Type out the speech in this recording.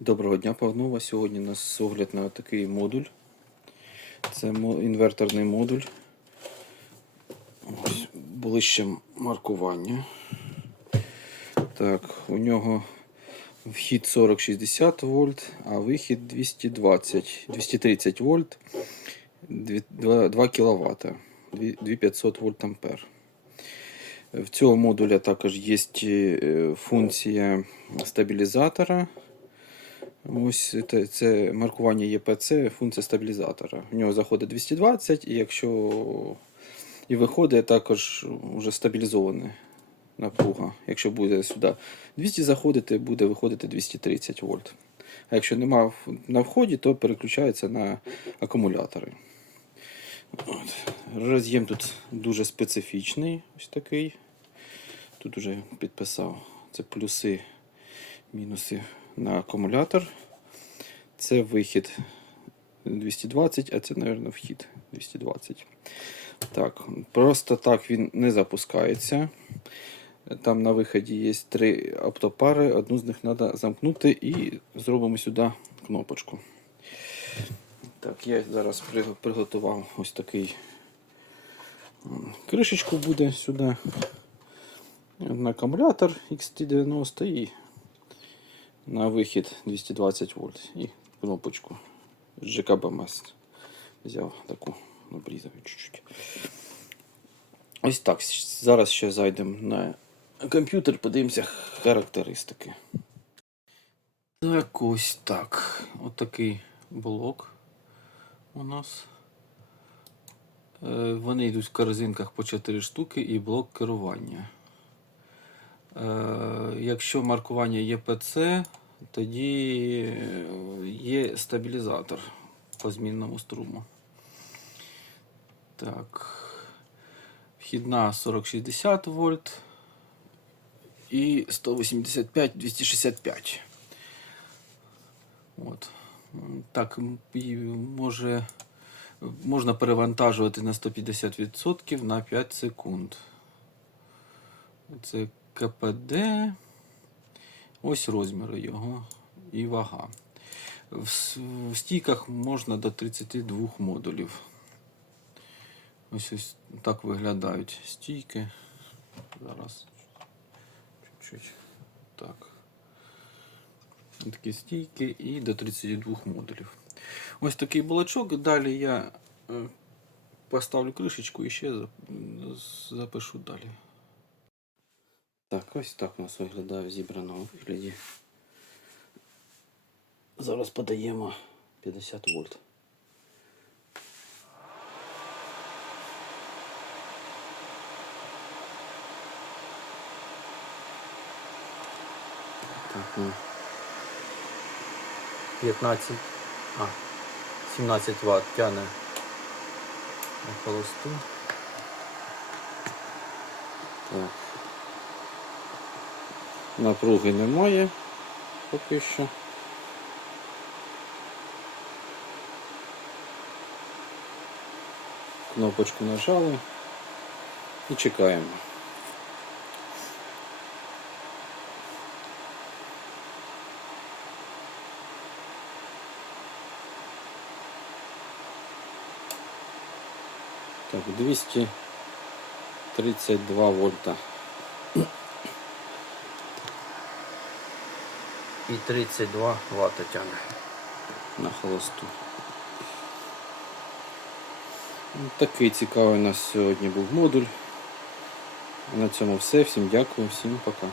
Доброго дня, панове. Сьогодні у нас огляд на такий модуль. Це інверторний модуль. Ось ближче маркування. Так, у нього вхід 40-60 вольт, а вихід 220, 230 вольт, 2, 2 кВт, 2500 вольт ампер. В цього модуля також є е, функція стабілізатора. Ось це, це маркування ЄПЦ, функція стабілізатора. В нього заходить 220, і якщо і виходить також вже стабілізована напруга. Якщо буде сюди 200 заходити, буде виходити 230 вольт. А якщо нема на вході, то переключається на акумулятори. От. Роз'єм тут дуже специфічний, ось такий. Тут уже підписав. Це плюси, мінуси на акумулятор. Це вихід 220, а це, мабуть, вхід 220. Так, просто так він не запускається. Там на виході є три оптопари, одну з них треба замкнути і зробимо сюди кнопочку. Так, я зараз приготував ось такий кришечку буде сюди. На акумулятор XT90 і на вихід 220 вольт. І кнопочку з ЖКБМС. Взяв таку, обрізав чуть-чуть. Ось так. Зараз ще зайдемо на комп'ютер, подивимося характеристики. Так, ось так. От блок у нас. Е, Вони йдуть в корзинках по 4 штуки і блок керування. Е, Якщо маркування є ПЦ, тоді е, є стабілізатор по змінному струму. Так. Вхідна 40-60 вольт і 185-265. От. Так, може, можна перевантажувати на 150% на 5 секунд. Це КПД. Ось розміри його і вага. В, стійках можна до 32 модулів. Ось ось так виглядають стійки. Зараз чуть-чуть. Так. Такі стійки і до 32 модулів. Ось такий блочок. Далі я е, поставлю кришечку і ще запишу далі. Так, ось так у нас виглядає в зібраному вигляді. Зараз подаємо 50 вольт. Так, ну. 15, а, 17 Вт тяне на холосту. Так. Напруги немає поки що. Кнопочку нажали і чекаємо. Так, 232 вольта. І 32 ватта тягне на холосту. Ну, Такий цікавий у нас сьогодні був модуль. На цьому все. Всім дякую, всім пока.